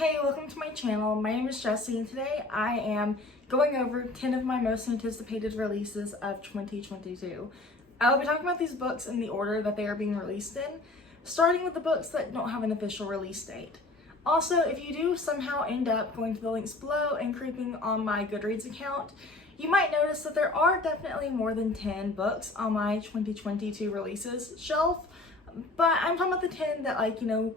Hey, welcome to my channel. My name is Jessie and today I am going over 10 of my most anticipated releases of 2022. I will be talking about these books in the order that they are being released in, starting with the books that don't have an official release date. Also, if you do somehow end up going to the links below and creeping on my Goodreads account, you might notice that there are definitely more than 10 books on my 2022 releases shelf, but I'm talking about the 10 that,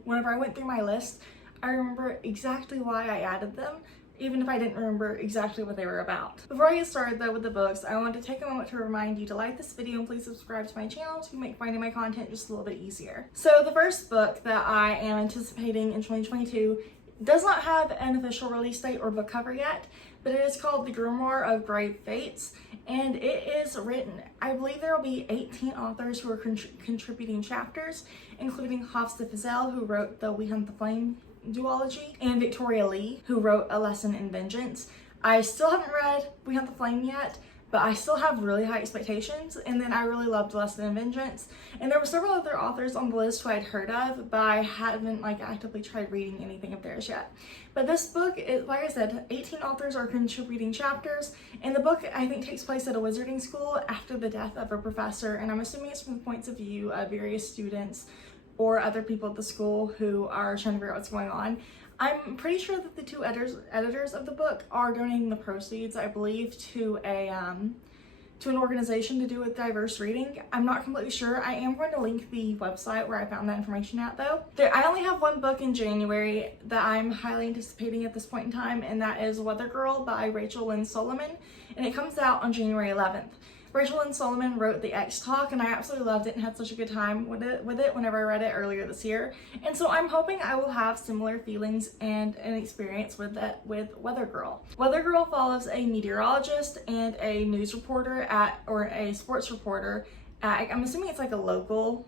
whenever I went through my list, I remember exactly why I added them, even if I didn't remember exactly what they were about. Before I get started though with the books, I want to take a moment to remind you to like this video and please subscribe to my channel to make finding my content just a little bit easier. So the first book that I am anticipating in 2022 does not have an official release date or book cover yet, but it is called The Grimoire of Grave Fates, and it is written, I believe there will be 18 authors who are contributing chapters, including Hafsa Fizel, who wrote the We Hunt the Flame duology, and Victoria Lee, who wrote A Lesson in Vengeance. I still haven't read We Hunt the Flame yet, but I still have really high expectations, and then I really loved A Lesson in Vengeance. And there were several other authors on the list who I'd heard of, but I haven't actively tried reading anything of theirs yet. But this book is, like I said, 18 authors are contributing chapters, and the book I think takes place at a wizarding school after the death of a professor, and I'm assuming it's from the points of view of various students or other people at the school who are trying to figure out what's going on. I'm pretty sure that the two editors of the book are donating the proceeds, I believe, to an organization to do with diverse reading. I'm not completely sure. I am going to link the website where I found that information at though. I only have one book in January that I'm highly anticipating at this point in time, and that is Weather Girl by Rachel Lynn Solomon, and it comes out on January 11th. Rachel Lynn Solomon wrote The X Talk, and I absolutely loved it and had such a good time with it whenever I read it earlier this year. And so I'm hoping I will have similar feelings and an experience with Weather Girl. Weather Girl follows a meteorologist and a news reporter or a sports reporter at, I'm assuming it's like a local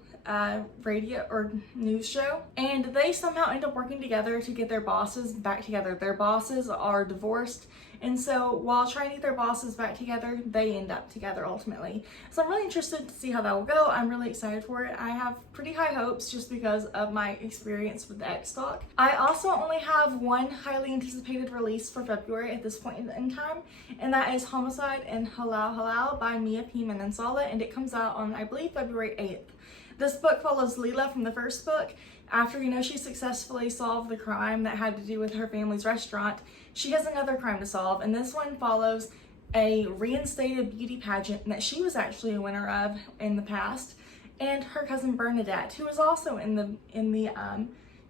radio or news show, and they somehow end up working together to get their bosses back together. Their bosses are divorced, and so while trying to get their bosses back together, they end up together ultimately. So I'm really interested to see how that will go. I'm really excited for it. I have pretty high hopes just because of my experience with the X-Talk. I also only have one highly anticipated release for February at this point in time, and that is Homicide and Halal Halal by Mia P. Manansala, and it comes out on, I believe, February 8th. This book follows Leela from the first book. After, she successfully solved the crime that had to do with her family's restaurant, she has another crime to solve, and this one follows a reinstated beauty pageant that she was actually a winner of in the past, and her cousin Bernadette, who was also in the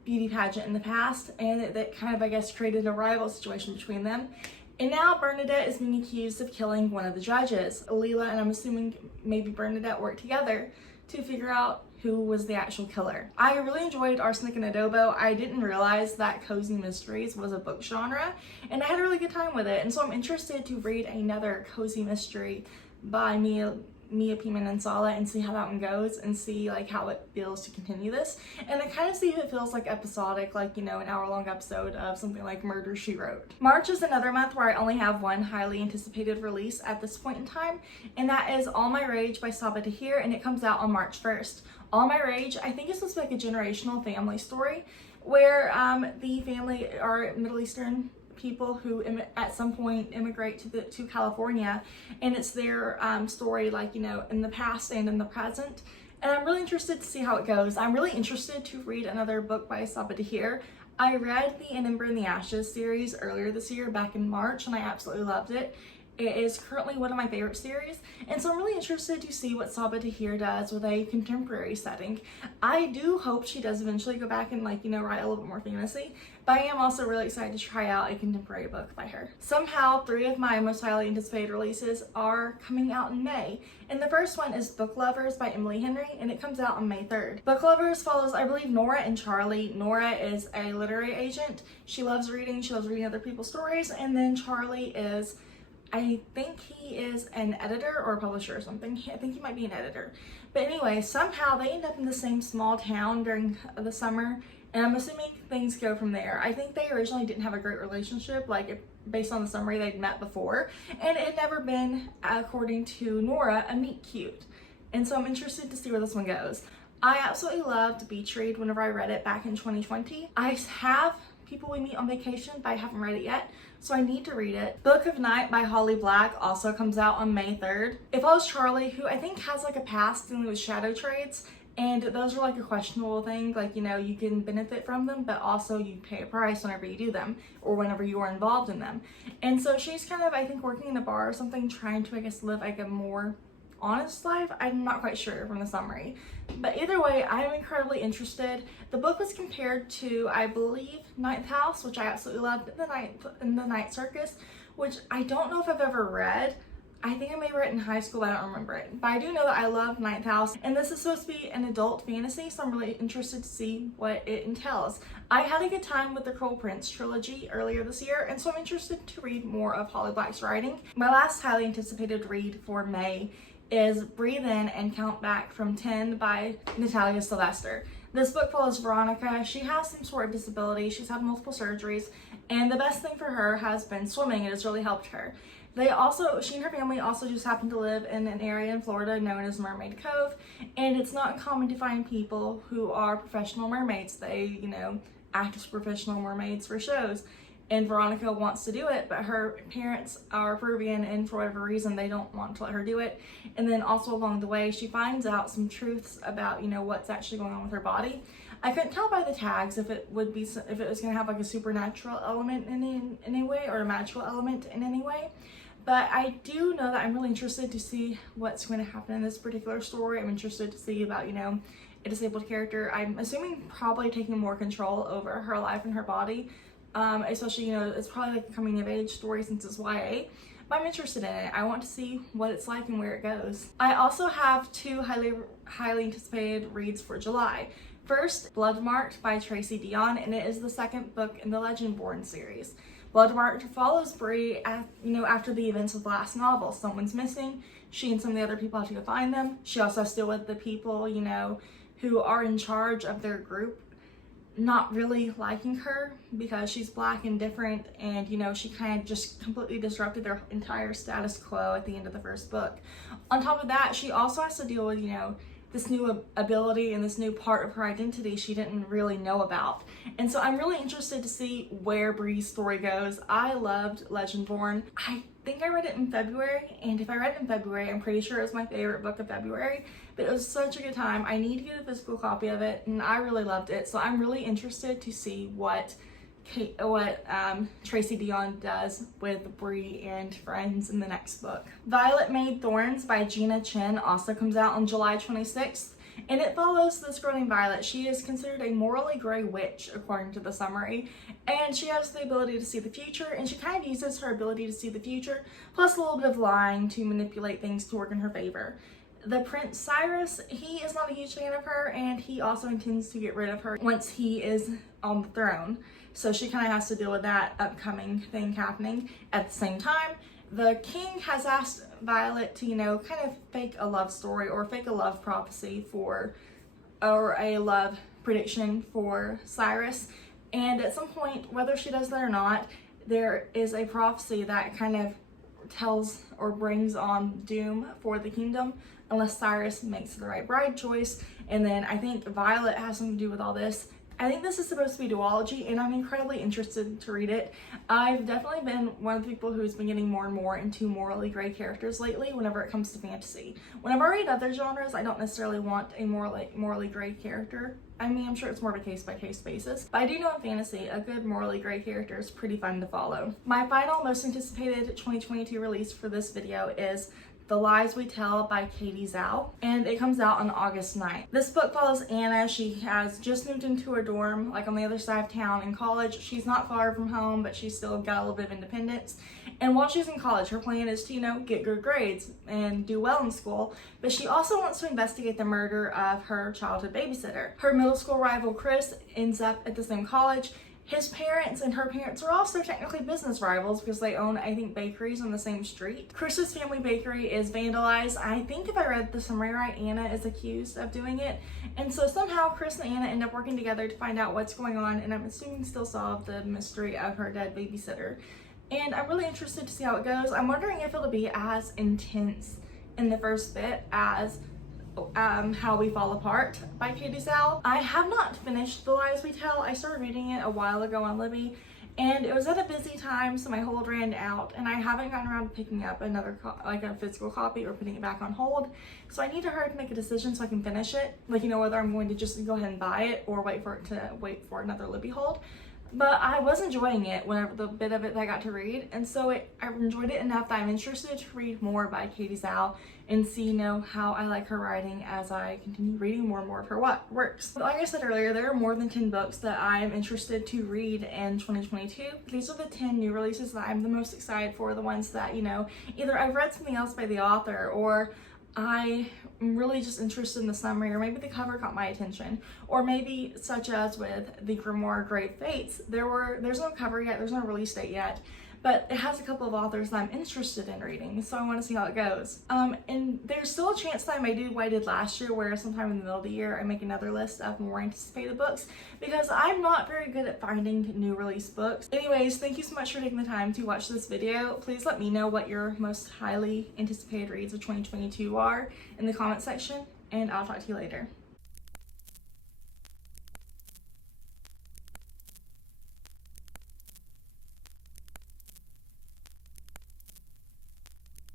beauty pageant in the past, and that kind of, I guess, created a rival situation between them. And now Bernadette is being accused of killing one of the judges. Leela and I'm assuming maybe Bernadette worked together to figure out who was the actual killer. I really enjoyed Arsenic and Adobo. I didn't realize that cozy mysteries was a book genre, and I had a really good time with it. And so I'm interested to read another cozy mystery by Mia P. Manansala and see how that one goes, and see how it feels to continue this, and then kind of see if it feels like episodic, an hour-long episode of something like Murder, She Wrote. March is another month where I only have one highly anticipated release at this point in time, and that is All My Rage by Sabaa Tahir, and it comes out on March 1st. All My Rage, I think, is supposed to be like a generational family story where the family are Middle Eastern people who at some point immigrate to California, and it's their story in the past and in the present, and I'm really interested to see how it goes. I'm really interested to read another book by Sabaa Tahir. I read the An Ember in the Ashes series earlier this year back in March, and I absolutely loved it. It is currently one of my favorite series, and so I'm really interested to see what Sabaa Tahir does with a contemporary setting. I do hope she does eventually go back and write a little bit more fantasy, but I am also really excited to try out a contemporary book by her. Somehow, 3 of my most highly anticipated releases are coming out in May, and the first one is Book Lovers by Emily Henry, and it comes out on May 3rd. Book Lovers follows, I believe, Nora and Charlie. Nora is a literary agent. She loves reading other people's stories, and then Charlie is, I think he is an editor or a publisher or something. I think he might be an editor. But anyway, somehow they end up in the same small town during the summer, and I'm assuming things go from there. I think they originally didn't have a great relationship, based on the summary they'd met before, and it had never been, according to Nora, a meet cute. And so I'm interested to see where this one goes. I absolutely loved Beach Read whenever I read it back in 2020. I have people we meet on vacation, but I haven't read it yet, so I need to read it. Book of Night by Holly Black also comes out on May 3rd. It follows Charlie, who I think has like a past dealing with shadow trades, and those are like a questionable thing. Like, you know, you can benefit from them, but also you pay a price whenever you do them or whenever you are involved in them. And so she's kind of, I think, working in a bar or something, trying to, I guess, live like a more honest life. I'm not quite sure from the summary, but either way, I'm incredibly interested. The book was compared to, I believe, Ninth House, which I absolutely loved, in the Night Circus, which I don't know if I've ever read. I think I may have read it in high school, but I don't remember it. But I do know that I love Ninth House, and this is supposed to be an adult fantasy, so I'm really interested to see what it entails. I had a good time with the Cruel Prince trilogy earlier this year, and so I'm interested to read more of Holly Black's writing. My last highly anticipated read for May is Breathe In and Count Back from 10 by Natalia Sylvester. This book follows Veronica. She has some sort of disability. She's had multiple surgeries, and the best thing for her has been swimming. It has really helped her. She and her family also just happen to live in an area in Florida known as Mermaid Cove, and it's not uncommon to find people who are professional mermaids. They, you know, act as professional mermaids for shows. And Veronica wants to do it, but her parents are Peruvian, and for whatever reason, they don't want to let her do it. And then also along the way, she finds out some truths about, you know, what's actually going on with her body. I couldn't tell by the tags if it was going to have like a supernatural element in any way or a magical element in any way. But I do know that I'm really interested to see what's going to happen in this particular story. I'm interested to see about, you know, a disabled character. I'm assuming probably taking more control over her life and her body. Especially, you know, it's probably like a coming of age story since it's YA. But I'm interested in it. I want to see what it's like and where it goes. I also have two highly anticipated reads for July. First, Bloodmarked by Tracy Deonn, and it is the second book in the Legendborn series. Bloodmarked follows Bree, after the events of the last novel. Someone's missing. She and some of the other people have to go find them. She also has to deal with the people, you know, who are in charge of their group not really liking her because she's black and different, and, you know, she kind of just completely disrupted their entire status quo at the end of the first book. On top of that, she also has to deal with, you know, this new ability and this new part of her identity she didn't really know about. And so I'm really interested to see where Bree's story goes. I loved Legendborn. I think I read it in February, and if I read it in February, I'm pretty sure it was my favorite book of February, but it was such a good time. I need to get a physical copy of it, and I really loved it. So I'm really interested to see what Tracy Deonn does with Bree and friends in the next book. Violet Made Thorns by Gina Chen also comes out on July 26th, and it follows this girl named Violet. She is considered a morally gray witch, according to the summary, and she has the ability to see the future, and she kind of uses her ability to see the future, plus a little bit of lying, to manipulate things to work in her favor. The Prince Cyrus, he is not a huge fan of her, and he also intends to get rid of her once he is on the throne. So she kind of has to deal with that upcoming thing happening. At the same time, the king has asked Violet to, you know, kind of fake a love story or fake a love prophecy or a love prediction for Cyrus. And at some point, whether she does that or not, there is a prophecy that kind of tells or brings on doom for the kingdom unless Cyrus makes the right bride choice. And then I think Violet has something to do with all this. I think this is supposed to be duology, and I'm incredibly interested to read it. I've definitely been one of the people who's been getting more and more into morally gray characters lately whenever it comes to fantasy. Whenever I read other genres, I don't necessarily want a morally gray character. I mean, I'm sure it's more of a case-by-case basis, but I do know in fantasy, a good morally gray character is pretty fun to follow. My final, most anticipated 2022 release for this video is The Lies We Tell by Zhao, and it comes out on August 9th. This book follows Anna. She has just moved into her dorm, like on the other side of town in college. She's not far from home, but she's still got a little bit of independence. And while she's in college, her plan is to, you know, get good grades and do well in school, but she also wants to investigate the murder of her childhood babysitter. Her middle school rival, Chris, ends up at the same college. His parents and her parents are also technically business rivals because they own, I think, bakeries on the same street. Chris's family bakery is vandalized. I think if I read the summary right, Anna is accused of doing it. And so somehow Chris and Anna end up working together to find out what's going on, and I'm assuming still solve the mystery of her dead babysitter. And I'm really interested to see how it goes. I'm wondering if it'll be as intense in the first bit as How We Fall Apart by Katie Zhao. I have not finished The Lies We Tell. I started reading it a while ago on Libby, and it was at a busy time, so my hold ran out, and I haven't gotten around to picking up another like a physical copy or putting it back on hold. So I need to hurry to make a decision so I can finish it. Like, you know, whether I'm going to just go ahead and buy it or wait for another Libby hold. But I was enjoying it whenever the bit of it that I got to read, and so I enjoyed it enough that I'm interested to read more by Katie Zhao and see, you know, how I like her writing as I continue reading more and more of her works. Like I said earlier, there are more than 10 books that I am interested to read in 2022. These are the 10 new releases that I'm the most excited for, the ones that, you know, either I've read something else by the author, or I am really just interested in the summary, or maybe the cover caught my attention, or maybe such as with the Grimoire Great Fates, there's no cover yet, there's no release date yet, but it has a couple of authors that I'm interested in reading, so I want to see how it goes. And there's still a chance that I may do what I did last year, where sometime in the middle of the year I make another list of more anticipated books, because I'm not very good at finding new release books. Anyways, thank you so much for taking the time to watch this video. Please let me know what your most highly anticipated reads of 2022 are in the comment section, and I'll talk to you later.